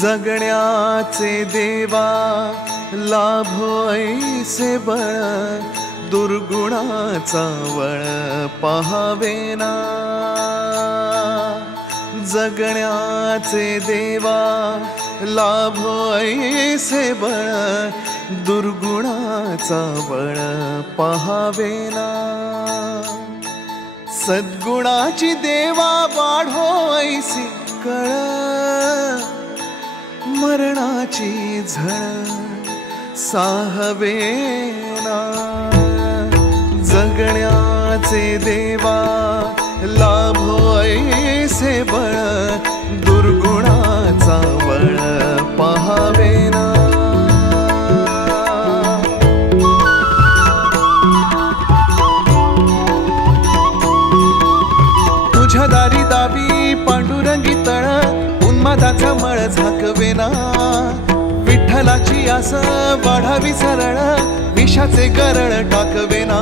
जगण्याचे देवा लाभो ऐसे बळ, दुर्गुणाचा वळ पहावेना। जगण्याचे देवा लाभो ऐसे बळ, दुर्गुणाचा बळ पहावेना। सद्गुणाची देवा वाढो ऐसी कळ, मरणाची झळ साहवेना। जगण्याचे देवा लाभो ऐसे बळ, दुर्गुणाचा बळ पहावेना। तुझ्या दारी दावी पांडुरंगी तळ, उन्मादाचा मळ झाकवेना। विठ्ठलाची आस वाढावी सरळ, विषाचे गरळ टाकवेना।